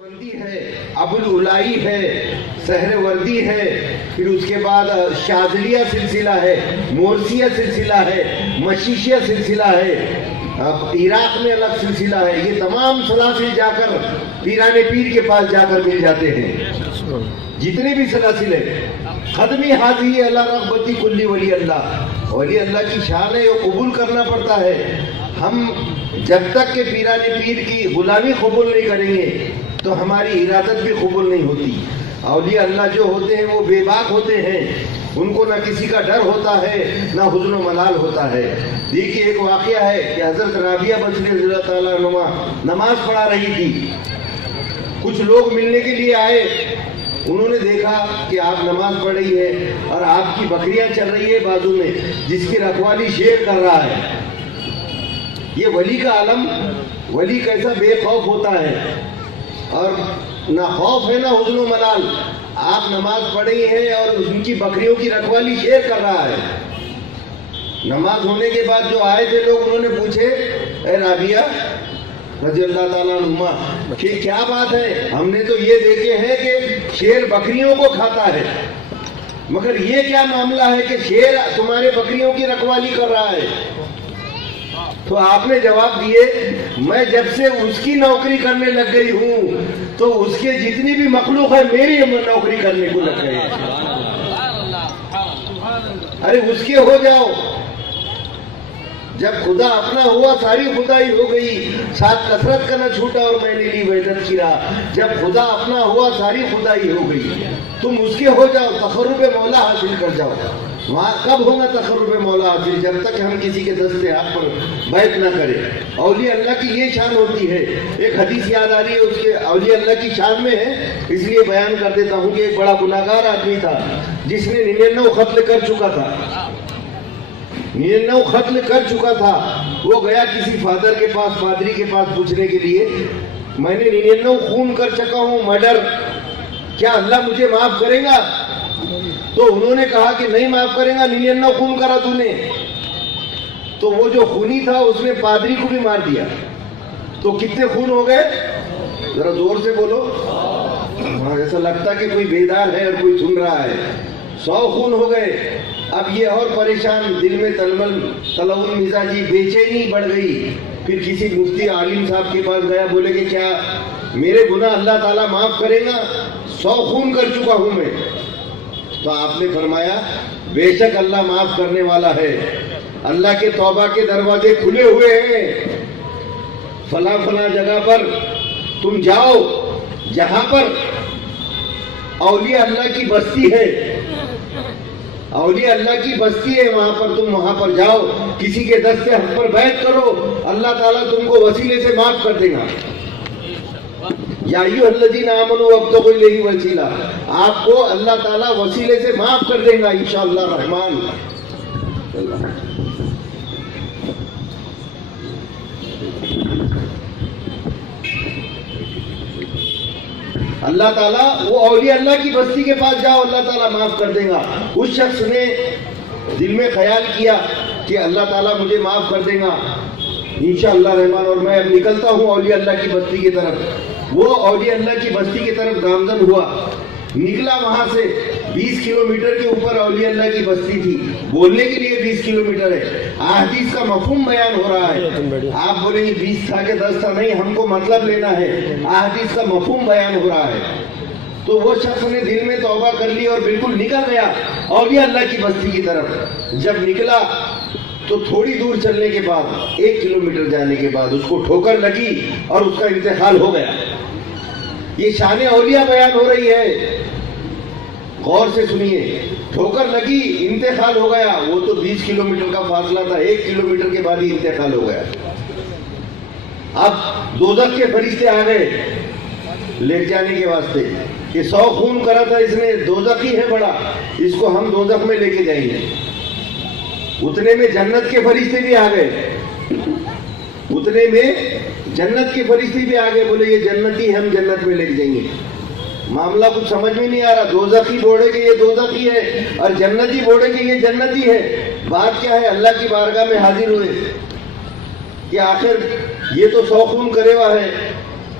وردی ہے، ابوالعلائی ہے، سحر وردی ہے، پھر اس کے بعد شاذلیہ سلسلہ ہے، مورسیہ سلسلہ ہے، مشیشیہ سلسلہ ہے، عراق میں الگ سلسلہ ہے. یہ تمام سلاسل جا کر پیران پیر کے پاس جا کر مل جاتے ہیں. جتنے بھی سلاسل ہیں خدمی حاضی اللہ رغبتی کلی ولی اللہ، ولی اللہ کی شان ہے، وہ قبول کرنا پڑتا ہے. ہم جب تک کہ پیران پیر کی غلامی قبول نہیں کریں گے تو ہماری ارادت بھی قبول نہیں ہوتی. اولیاء اللہ جو ہوتے ہیں وہ بے باک ہوتے ہیں، ان کو نہ کسی کا ڈر ہوتا ہے نہ حزن و ملال ہوتا ہے. دیکھیے ایک واقعہ ہے کہ حضرت رابعہ بصری رضی اللہ تعالیٰ عنہ نماز پڑھا رہی تھی. کچھ لوگ ملنے کے لیے آئے، انہوں نے دیکھا کہ آپ نماز پڑھ رہی ہے اور آپ کی بکریاں چل رہی ہے بازو میں، جس کی رکھوالی شیر کر رہا ہے. یہ ولی کا علم، ولی کیسا بے خوف ہوتا ہے، اور نہ خوف ہے نہ حزن و ملال. آپ نماز پڑھی ہے اور ان کی بکریوں کی رکھوالی شیر کر رہا ہے. نماز ہونے کے بعد جو آئے تھے لوگ، انہوں نے پوچھے اے رابعہ رضی اللہ تعالیٰ عنہ کہ کیا بات ہے؟ ہم نے تو یہ دیکھے ہیں کہ شیر بکریوں کو کھاتا ہے، مگر یہ کیا معاملہ ہے کہ شیر تمہارے بکریوں کی رکھوالی کر رہا ہے؟ تو آپ نے جواب دیے، میں جب سے اس کی نوکری کرنے لگ گئی ہوں تو اس کے جتنی بھی مخلوق ہے میری نوکری کرنے کو لگ گئے. ارے اس کے ہو جاؤ. جب خدا اپنا ہوا ساری خدائی ہو گئی، ساتھ کثرت کا نہ چھوٹا اور میں نے لی وحدت کی راہ. جب خدا اپنا ہوا ساری خدائی ہو گئی، تم اس کے ہو جاؤ، تقرب مولا حاصل کر جاؤ. وہاں کب ہوگا تقرب مولا حاصل؟ جب تک ہم کسی کے دست ہاتھ پر بیعت نہ کریں. اولیاء اللہ کی یہ شان ہوتی ہے. ایک حدیث یاد آ رہی ہے، اس کے اولیاء اللہ کی شان میں ہے، اس لیے بیان کر دیتا ہوں کہ ایک بڑا گناہگار آدمی تھا جس نے 99 قتل کر چکا تھا. 99 قتل کر چکا تھا. وہ گیا کسی فادر کے پاس، پادری کے پاس پوچھنے کے لیے، میں نے 99 خون کر چکا ہوں، مرڈر، کیا اللہ مجھے معاف کرے گا؟ تو انہوں نے کہا کہ نہیں معاف کرے گا، 99 خون کرا تو نے. تو وہ جو خونی تھا اس نے پادری کو بھی مار دیا. تو کتنے خون ہو گئے؟ ذرا زور سے بولو. ایسا لگتا کہ کوئی بیدار ہے اور کوئی سن رہا ہے. 100 خون ہو گئے. اب یہ اور پریشان، دل میں تلون مزاجی، بے چینی بڑھ گئی. پھر کسی مفتی عالم صاحب کے پاس گیا، بولے کہ کیا میرے گناہ اللہ تعالیٰ معاف کرے گا؟ 100 خون کر چکا ہوں میں. تو آپ نے فرمایا بے شک اللہ معاف کرنے والا ہے، اللہ کے توبہ کے دروازے کھلے ہوئے ہیں. فلاں فلاں جگہ پر تم جاؤ جہاں پر اولیاء اللہ کی بستی ہے، اولیاء اللہ کی بستی ہے، وہاں پر تم وہاں پر جاؤ، کسی کے دست حق پر بیعت کرو، اللہ تعالیٰ تم کو وسیلے سے معاف کر دے گا. یا ایھا الذین آمنوا وابتغوا الیہ وسیلہ، آپ کو اللہ تعالیٰ وسیلے سے معاف کر دے گا انشاءاللہ الرحمن. اللہ تعالیٰ، وہ اولیاء اللہ کی بستی کے پاس جاؤ، اللہ تعالیٰ معاف کر دے گا. اس شخص نے دل میں خیال کیا کہ اللہ تعالیٰ مجھے معاف کر دے گا انشاءاللہ الرحمن، اور میں اب نکلتا ہوں اولیاء اللہ کی بستی کی طرف. وہ اولیاء اللہ کی بستی کی طرف گامزن ہوا، نکلا وہاں سے. 20 کلومیٹر کے اوپر اولیاء اللہ کی بستی تھی. بولنے کے لیے 20 کلومیٹر ہے، احادیث کا مفہوم بیان ہو رہا ہے. آپ بولیں گے 20 تھا کہ 10 تھا، نہیں، ہم کو مطلب لینا ہے، احادیث کا مفہوم بیان ہو رہا ہے. تو وہ شخص نے دل میں توبہ کر لی اور بالکل نکل گیا اولیاء اللہ کی بستی کی طرف. جب نکلا تو تھوڑی دور چلنے کے بعد، 1 کلومیٹر جانے کے بعد اس کو ٹھوکر لگی اور اس کا انتقال ہو گیا. یہ شان اولیاء بیان ہو رہی ہے، غور سے سنیے. ٹھوکر لگی، انتقال ہو گیا. وہ تو 20 کلومیٹر کا فاصلہ تھا، 1 کلومیٹر کے بعد ہی انتقال ہو گیا. اب دوزخ کے فرشتے آ گئے لے جانے کے واسطے کہ 100 خون کرا تھا اس نے، دوزخی ہے بڑا، اس کو ہم دوزخ میں لے کے جائیں گے. اتنے میں جنت کے فرشتے بھی آ گئے، اتنے میں جنت کے فرشتے بھی آ گئے. بولے یہ جنتی، ہم جنت میں لے کے جائیں گے. معاملہ کچھ سمجھ میں نہیں آ رہا. دوزخی بوڑھے کہ یہ دوزخی ہے اور جنتی بوڑھے کہ یہ جنتی ہے. بات کیا ہے؟ اللہ کی بارگاہ میں حاضر ہوئے کہ آخر یہ تو 100 خون کرے ہوا ہے،